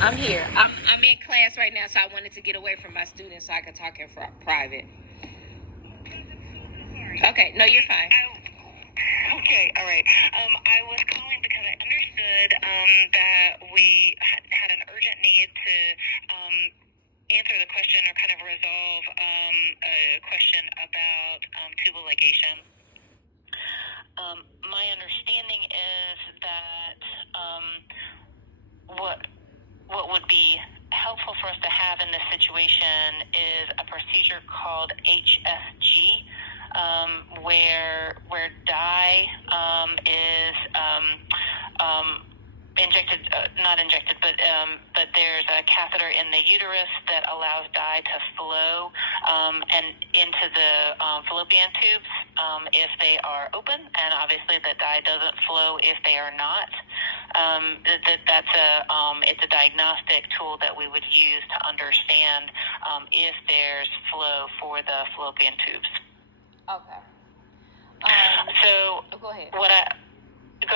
I'm here. I'm in class right now, so I wanted to get away from my students so I could talk in private. Okay, no, you're fine. Okay, all right. I was calling because I understood that we had an urgent need to answer the question or kind of resolve a question about tubal ligation. My understanding is that what would be helpful for us to have in this situation is a procedure called HSG, where dye is injected, not injected, but there's a catheter in the uterus that allows dye to flow and into the fallopian tubes if they are open, and obviously the dye doesn't flow if they are not. It's a diagnostic tool that we would use to understand if there's flow for the fallopian tubes. Okay. So go ahead. Go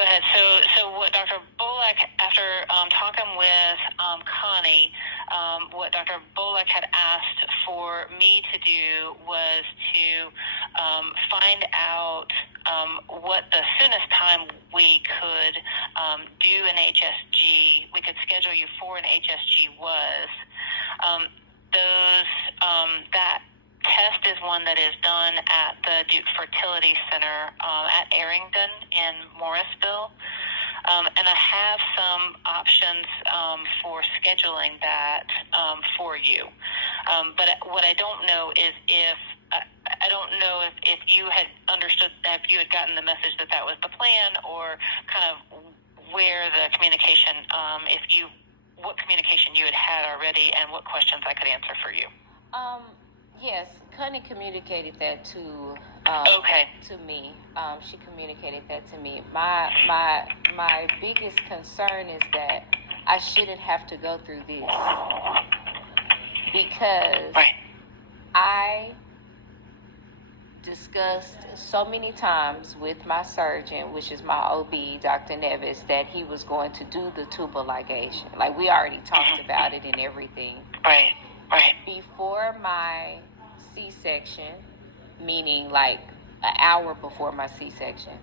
ahead. So what Dr. Bolek, after talking with Connie, what Dr. Bolek had asked for me to do was to find out what the soonest time we could do an HSG, we could schedule you for an HSG was. That test is one that is done at the Duke Fertility Center at Arrington in Morrisville. And I have some options for scheduling that for you. But what I don't know is if you had understood, if you had gotten the message that was the plan, or kind of where the communication, what communication you had already, and what questions I could answer for you. Yes, Connie communicated that to me. She communicated that to me. My biggest concern is that I shouldn't have to go through this because I discussed so many times with my surgeon, which is my OB, Dr. Nevis, that he was going to do the tubal ligation. Like, we already talked about it and everything. Right. Before my C-section, meaning like an hour before my C-section,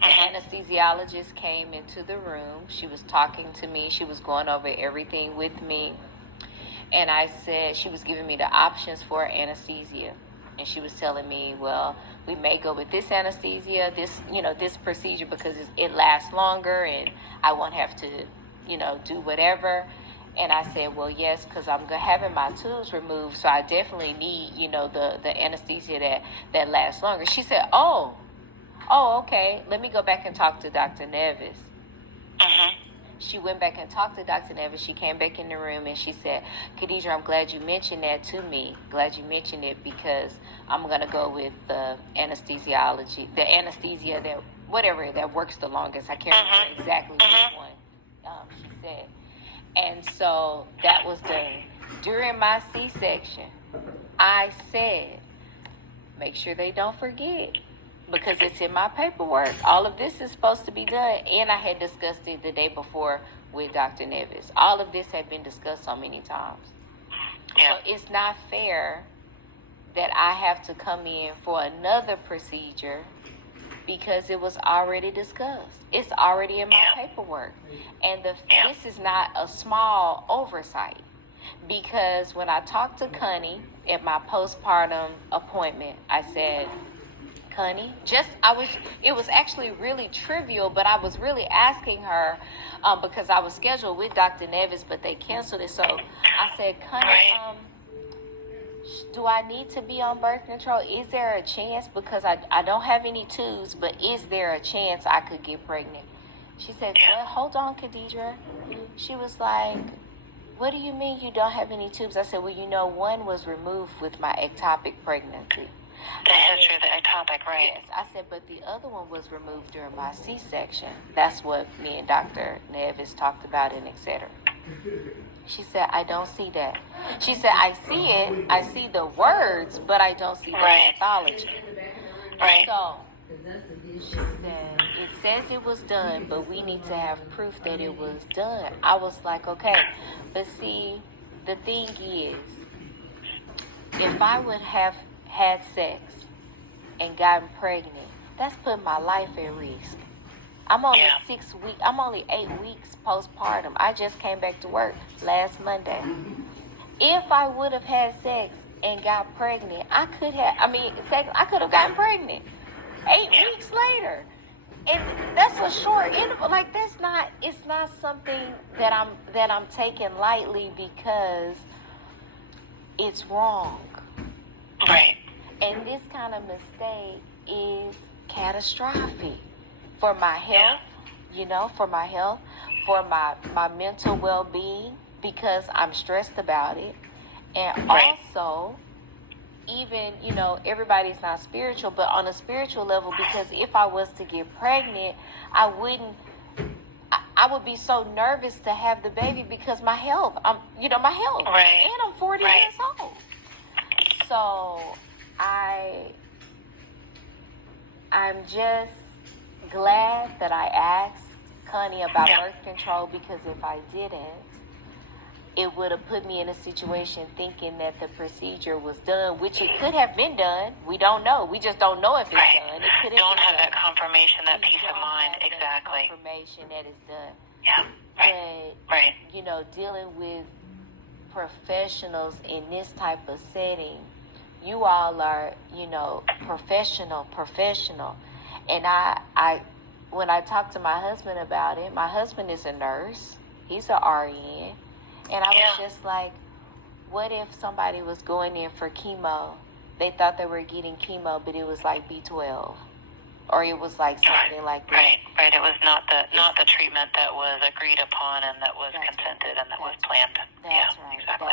the anesthesiologist came into the room. She was talking to me. She was going over everything with me. And I said, she was giving me the options for anesthesia. And she was telling me, well, we may go with this anesthesia, this procedure, because it lasts longer and I won't have to, do whatever. And I said, well, yes, because I'm having my tubes removed, so I definitely need, the anesthesia that lasts longer. She said, oh, okay, let me go back and talk to Dr. Nevis. She went back and talked to Dr. Nevis. She came back in the room and she said, Khadijah, I'm glad you mentioned that to me. Glad you mentioned it because I'm going to go with the anesthesia that works the longest. I can't remember exactly which one she said. And so that was done. During my C-section, I said, make sure they don't forget, because it's in my paperwork. All of this is supposed to be done. And I had discussed it the day before with Dr. Nevis. All of this had been discussed so many times. Yeah. So it's not fair that I have to come in for another procedure because it was already discussed. It's already in my paperwork. And this is not a small oversight, because when I talked to Connie at my postpartum appointment, I said, Connie, it was actually really trivial, but I was really asking her because I was scheduled with Dr. Nevis, but they canceled it. So I said, Connie, do I need to be on birth control? Is there a chance? Because I don't have any tubes, but is there a chance I could get pregnant? She said, well, hold on, Khadijah. She was like, what do you mean you don't have any tubes? I said, well, one was removed with my ectopic pregnancy. The history of the ectopic, right? Yes. I said, but the other one was removed during my C-section. That's what me and Dr. Nevis talked about, and etc. She said, I don't see that. She said, I see it. I see the words, but I don't see the pathology. Right. So she said, it's says it was done, but we need to have proof that it was done. I was like, okay. But see, the thing is, if I would have had sex and gotten pregnant, that's putting my life at risk. I'm only 8 weeks postpartum. I just came back to work last Monday. If I would have had sex and got pregnant, I could have gotten pregnant 8 weeks later. And that's a short interval. Like, it's not something that I'm taking lightly, because it's wrong. Right. And this kind of mistake is catastrophic for my health, for my mental well-being, because I'm stressed about it. And also, even, everybody's not spiritual, but on a spiritual level, because if I was to get pregnant, I would be so nervous to have the baby, because my health, my health, and I'm 40 years old. So I'm just glad that I asked Connie about birth control, because if I didn't, it would have put me in a situation thinking that the procedure was done, which it could have been done. We don't know. We just don't know if it's done. It could have don't been have done. that confirmation, that peace of mind. Exactly. Confirmation that it's done. Yeah. But, dealing with professionals in this type of setting, you all are, professional. And I when I talked to my husband about it, my husband is a nurse. He's a RN. And I was just like, what if somebody was going in for chemo? They thought they were getting chemo, but it was like B12. Or it was like something like that. Right. It was not the treatment that was agreed upon and that was consented and that was planned. That's right. Exactly.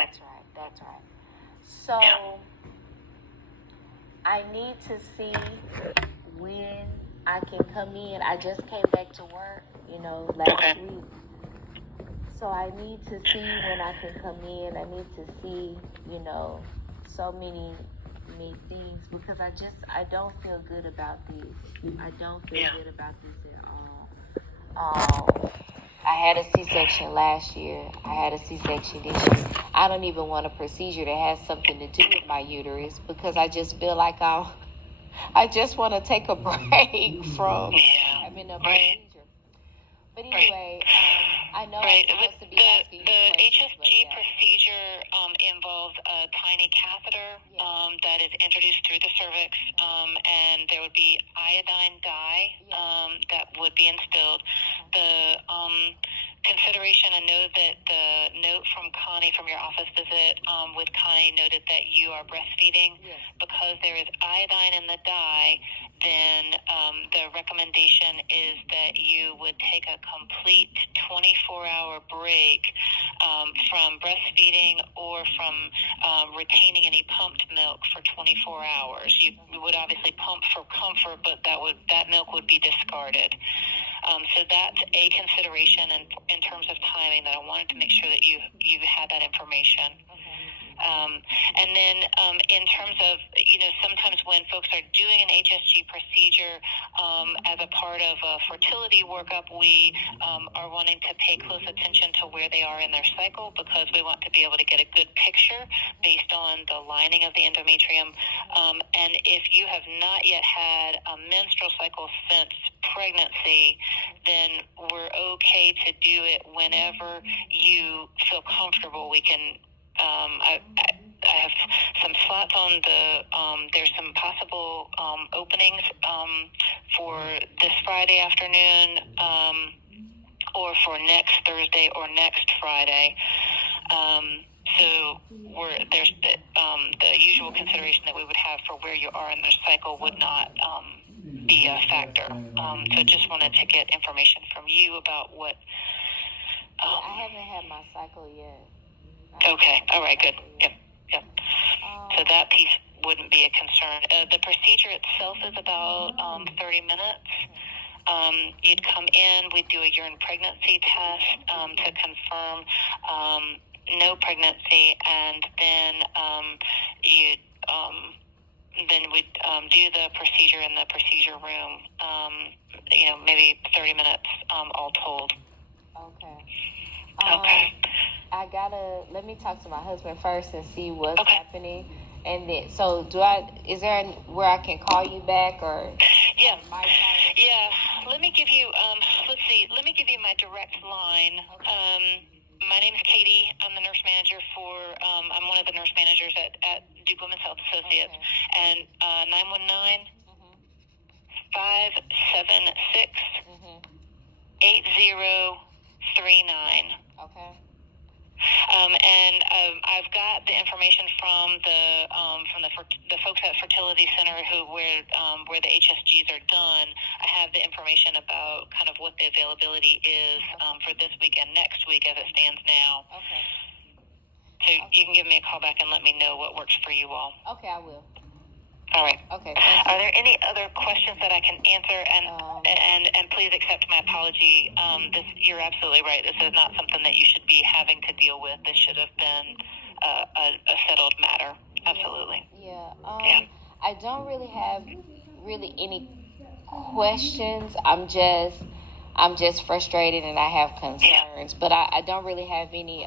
That's right. So I need to see when I can come in. I just came back to work, last week. So I need to see when I can come in. I need to see, so many things, because I don't feel good about this. I don't feel good about this at all. I had a C-section last year. I had a C-section this year. I don't even want a procedure that has something to do with my uterus, because I just feel like I just want to take a break from having a procedure. But anyway, I know I'm supposed to be asking you the questions, HSG procedure involves a tiny catheter that is introduced through the cervix, and there would be iodine dye that would be instilled. The consideration, I know that the note from Connie from your office visit with Connie noted that you are breastfeeding. Because there is iodine in the dye, then the recommendation is that you would take a complete 24-hour break from breastfeeding or from retaining any pumped milk for 24 hours. You would obviously pump for comfort, but that milk would be discarded. So that's a consideration in terms of timing that I wanted to make sure that you had that information. And then in terms of, sometimes when folks are doing an HSG procedure as a part of a fertility workup, we are wanting to pay close attention to where they are in their cycle, because we want to be able to get a good picture based on the lining of the endometrium. And if you have not yet had a menstrual cycle since pregnancy, then we're okay to do it whenever you feel comfortable. We can I have some slots on there's some possible openings for this Friday afternoon or for next Thursday or next Friday. So there's the usual consideration that we would have for where you are in the cycle would not be a factor. So just wanted to get information from you about what... I haven't had my cycle yet. Okay. All right. Good. Yep. So that piece wouldn't be a concern. The procedure itself is about 30 minutes. You'd come in, we'd do a urine pregnancy test to confirm no pregnancy, and then you'd then we'd do the procedure in the procedure room. Maybe 30 minutes all told. Okay. Okay. Let me talk to my husband first and see what's Okay. happening. And then, so is there where I can call you back or? Yeah. Yeah. Let me give you, let me give you my direct line. Okay. My name is Katie. I'm the nurse manager I'm one of the nurse managers at Duke Women's Health Associates. Okay. And 919 576 8039. Okay. I've got the information from the folks at Fertility Center where the HSGs are done. I have the information about kind of what the availability is for this week and next week as it stands now. Okay. So you can give me a call back and let me know what works for you all. Okay, I will. All right. Okay. Thank you. Are there any other questions that I can answer? And please accept my apology. You're absolutely right. This is not something that you should be having to deal with. This should have been a settled matter. Absolutely. Yeah. Yeah. I don't really have any questions. I'm just frustrated and I have concerns, but I don't really have any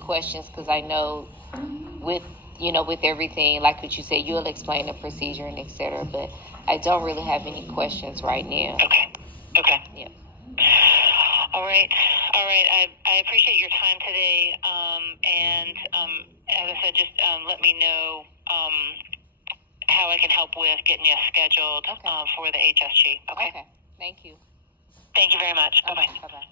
questions because I know with everything, like what you said, you'll explain the procedure and etc. But I don't really have any questions right now. Okay. Yeah. All right. I appreciate your time today. And as I said, just let me know how I can help with getting you scheduled for the HSG. Okay. Thank you. Thank you very much. Bye bye. Bye bye.